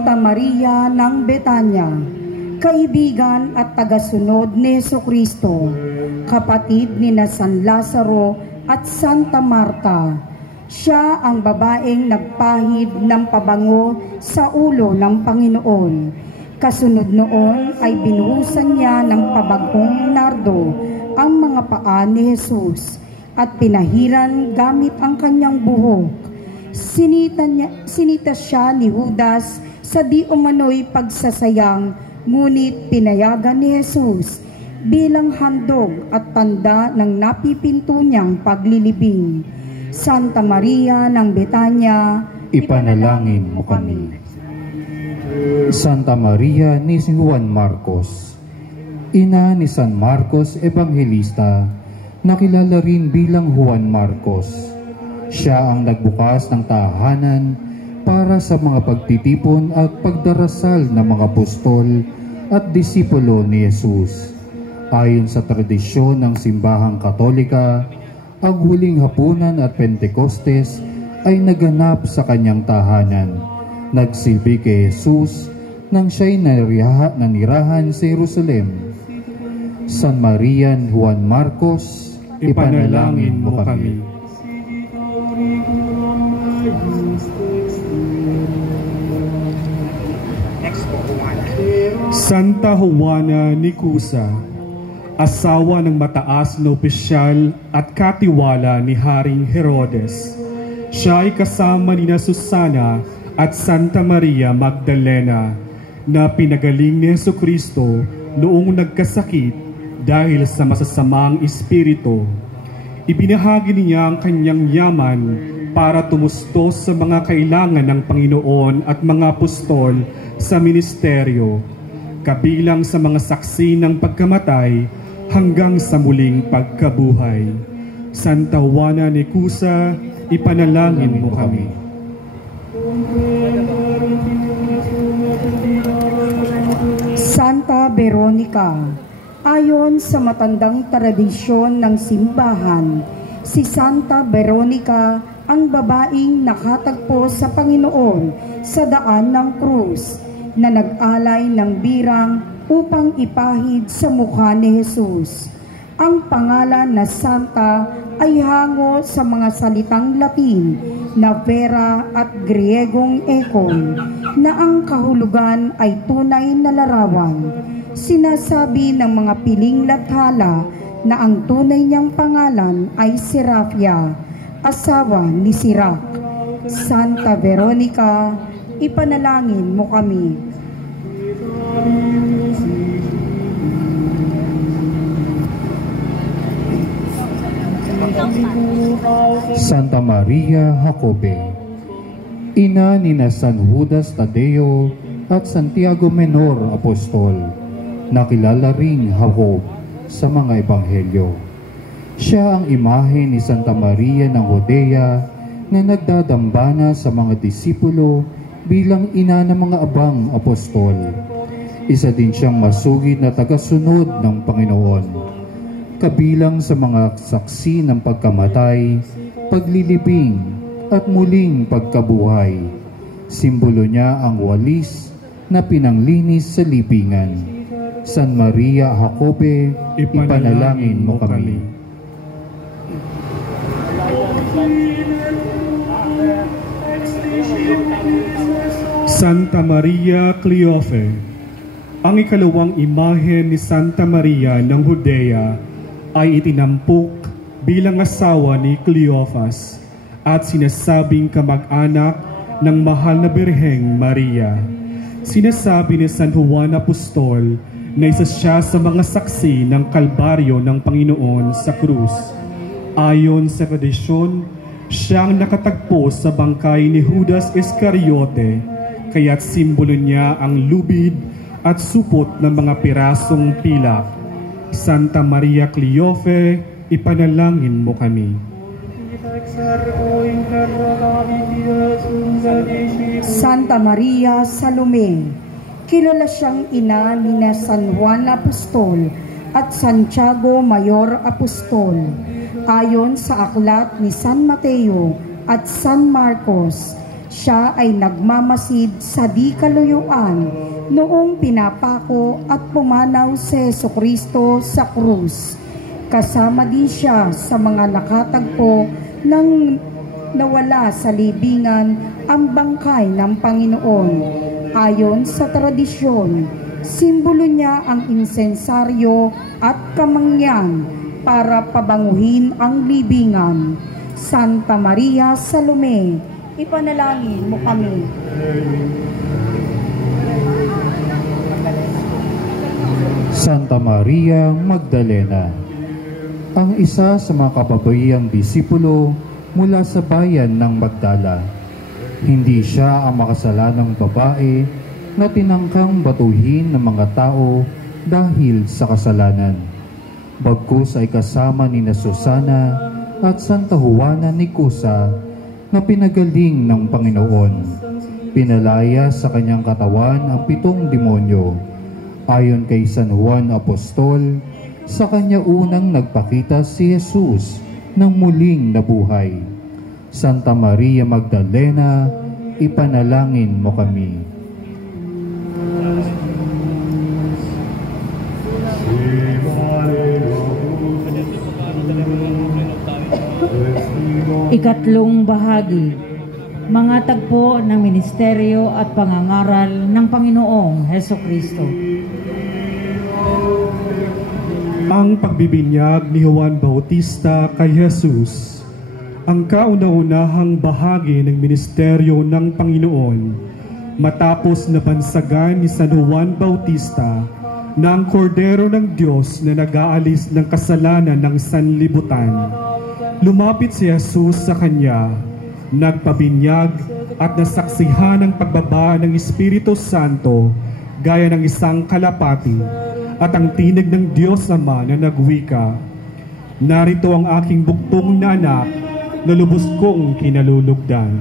Santa Maria ng Betania, kaibigan at tagasunod ni Jesucristo, kapatid ni San Lazaro at Santa Marta. Siya ang babaeng nagpahid ng pabango sa ulo ng Panginoon. Kasunod noon ay binuhusan niya ng pabagong nardo ang mga paa ni Jesus at pinahiran gamit ang kanyang buhok. Sinita siya ni Judas sa di umano'y pagsasayang, ngunit pinayagan ni Jesus bilang handog at tanda ng napipinto niyang paglilibing. Santa Maria ng Betania, ipanalangin mo kami. Santa Maria ni Juan Marcos, ina ni San Marcos Evangelista, nakilala rin bilang Juan Marcos. Siya ang nagbukas ng tahanan para sa mga pagtitipon at pagdarasal ng mga apostol at disipulo ni Jesus. Ayon sa tradisyon ng simbahang Katolika, ang huling hapunan at Pentecostes ay naganap sa kanyang tahanan. Nagsilbi kay Jesus nang siya'y nanirahan sa Jerusalem. San Marian Juan Marcos, ipanalangin mo kami. Santa Juana Nicusa, asawa ng mataas na opisyal at katiwala ni Haring Herodes. Siya ay kasama ni Susana at Santa Maria Magdalena na pinagaling ni Jesucristo noong nagkasakit dahil sa masasamang espiritu. Ibinahagi niya ang kanyang yaman para tumustos sa mga kailangan ng Panginoon at mga apostol sa ministeryo, kabilang sa mga saksi ng pagkamatay hanggang sa muling pagkabuhay. Santa Juana Nicusa, ipanalangin mo kami. Santa Veronica, ayon sa matandang tradisyon ng simbahan, si Santa Veronica ang babaeng nakatagpo sa Panginoon sa daan ng krus, na nag-alay ng birang upang ipahid sa mukha ni Jesus. Ang pangalan na Santa ay hango sa mga salitang Latin na vera at Griegong ekon, na ang kahulugan ay tunay na larawan. Sinasabi ng mga piling lathala na ang tunay niyang pangalan ay Serafia, asawa ni Sirach. Santa Veronica, ipanalangin mo kami. Santa Maria Jacobe, ina ni San Judas Tadeo at Santiago Menor Apostol, nakilala ring Jacob sa mga ebanghelyo. Siya ang imahe ni Santa Maria ng Judea na nagdadambana sa mga disipulo bilang ina ng mga abang apostol. Isa din siyang masugid na tagasunod ng Panginoon, kabilang sa mga saksi ng pagkamatay, paglilibing at muling pagkabuhay. Simbolo niya ang walis na pinanglinis sa libingan. San Maria Jacobe, ipanalangin mo kami. Santa Maria Cleofe, ang ikalawang imahe ni Santa Maria ng Judea ay itinampok bilang asawa ni Cleophas at sinasabing kamag-anak ng mahal na Birheng Maria. Sinasabi ni San Juan Apostol na isa siya sa mga saksi ng kalbaryo ng Panginoon sa krus. Ayon sa tradisyon, siyang nakatagpo sa bangkay ni Judas Iscariote, kaya't simbolo niya ang lubid at supot ng mga pirasong pilak. Santa Maria Cleofe, ipanalangin mo kami. Santa Maria Salome, kilala siyang ina ni San Juan Apostol at Santiago Mayor Apostol. Ayon sa aklat ni San Mateo at San Marcos, Siya ay nagmamasid sa di kaluyuan noong pinapako at pumanaw si Jesucristo sa krus. Kasama din siya sa mga nakatagpo ng nawala sa libingan ang bangkay ng Panginoon. Ayon sa tradisyon, simbolo niya ang insensaryo at kamangyan para pabanguhin ang libingan. Santa Maria Salome, ipanalangin mo kami. Santa Maria Magdalena, ang isa sa mga kababaihang disipulo mula sa bayan ng Magdala. Hindi siya ang makasalanang babae na tinangkang batuhin ng mga tao dahil sa kasalanan. Bagkus ay kasama ni Susana at Santa Juana ni Cusa na pinagaling ng Panginoon. Pinalaya sa kanyang katawan ang 7 demonyo. Ayon kay San Juan Apostol, sa kanya unang nagpakita si Jesus ng muling nabuhay. Santa Maria Magdalena, ipanalangin mo kami. Ikatlong bahagi, mga tagpo ng ministeryo at pangangaral ng Panginoong Hesukristo. Ang pagbibinyag ni Juan Bautista kay Jesus, ang kauna-unahang bahagi ng ministeryo ng Panginoon, matapos na bansagan ni San Juan Bautista na ang kordero ng Diyos na nag-aalis ng kasalanan ng sanlibutan. Lumapit si Jesus sa kanya, nagpabinyag at nasaksihan ang pagbaba ng Espiritu Santo gaya ng isang kalapati at ang tinig ng Diyos Ama na nagwika, "Narito ang aking buktong na anak na lubos kong kinalulugdan."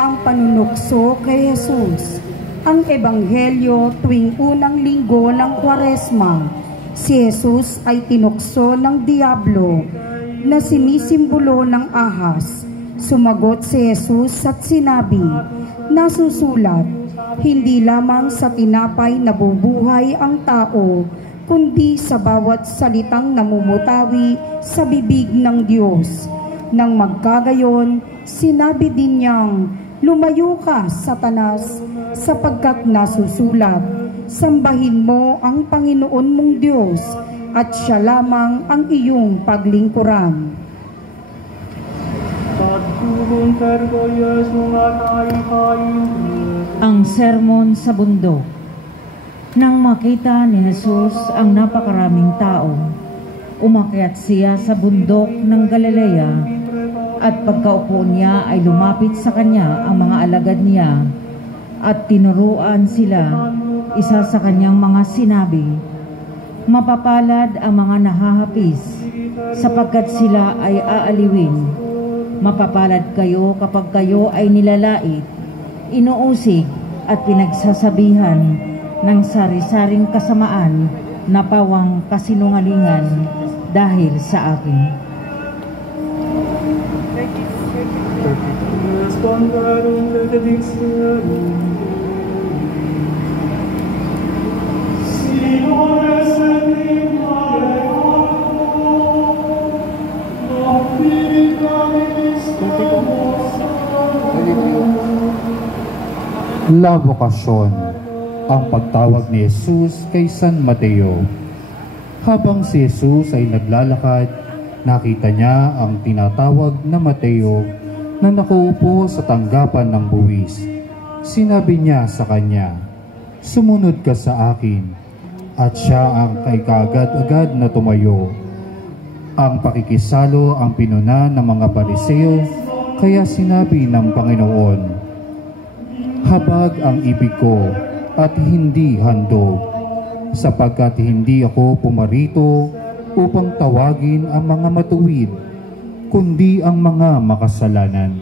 Ang panunukso kay Jesus. Ang Ebanghelyo tuwing unang linggo ng Kwaresma. Si Jesus ay tinukso ng Diablo na sinisimbolo ng ahas. Sumagot si Jesus at sinabi, "Nasusulat, hindi lamang sa tinapay nabubuhay ang tao, kundi sa bawat salitang namumutawi sa bibig ng Diyos." Nang magkagayon, sinabi din niyang, "Lumayo ka, Satanas, sapagkat nasusulat, sambahin mo ang Panginoon mong Diyos at siya lamang ang iyong paglingkuran." Ang sermon sa bundok. Nang makita ni Jesus ang napakaraming tao, umakyat siya sa bundok ng Galilea, at pagkaupo niya ay lumapit sa kanya ang mga alagad niya at tinuruan sila. Isa sa kanyang mga sinabi, "Mapapalad ang mga nahahapis, sapagkat sila ay aaliwin. Mapapalad kayo kapag kayo ay nilalait, inuusig at pinagsasabihan ng sari-saring kasamaan na pawang kasinungalingan dahil sa akin." La Vocación, ang pagtawag ni Jesus kay San Mateo. Habang si Jesus ay naglalakad, nakita niya ang tinatawag na Mateo na nakaupo sa tanggapan ng buwis. Sinabi niya sa kanya, "Sumunod ka sa akin." At siya ang kay kaagad-agad na tumayo. Ang pakikisalo ang pinuna ng mga Pariseo, kaya sinabi ng Panginoon, "Habag ang ibig ko at hindi handog, sapagkat hindi ako pumarito upang tawagin ang mga matuwid, kundi ang mga makasalanan."